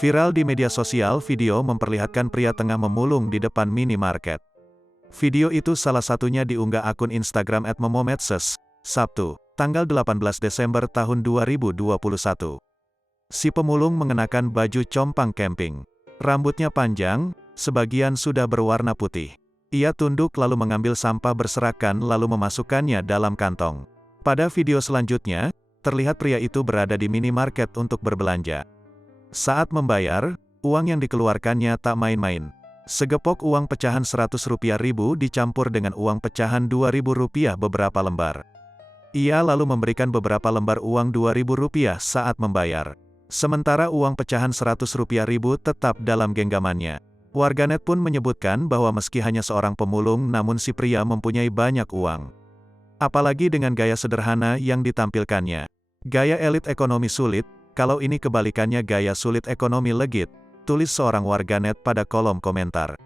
Viral di media sosial, video memperlihatkan pria tengah memulung di depan minimarket. Video itu salah satunya diunggah akun Instagram @momomedsos, Sabtu, tanggal 18 Desember tahun 2021. Si pemulung mengenakan baju compang camping. Rambutnya panjang, sebagian sudah berwarna putih. Ia tunduk lalu mengambil sampah berserakan lalu memasukkannya dalam kantong. Pada video selanjutnya, terlihat pria itu berada di minimarket untuk berbelanja. Saat membayar, uang yang dikeluarkannya tak main-main. Segepok uang pecahan Rp100.000 dicampur dengan uang pecahan Rp2.000 beberapa lembar. Ia lalu memberikan beberapa lembar uang Rp2.000 saat membayar. Sementara uang pecahan Rp100.000 tetap dalam genggamannya. Warganet pun menyebutkan bahwa meski hanya seorang pemulung namun si pria mempunyai banyak uang. Apalagi dengan gaya sederhana yang ditampilkannya. Gaya elit ekonomi sulit, kalau ini kebalikannya gaya sulit ekonomi legit, tulis seorang warganet pada kolom komentar.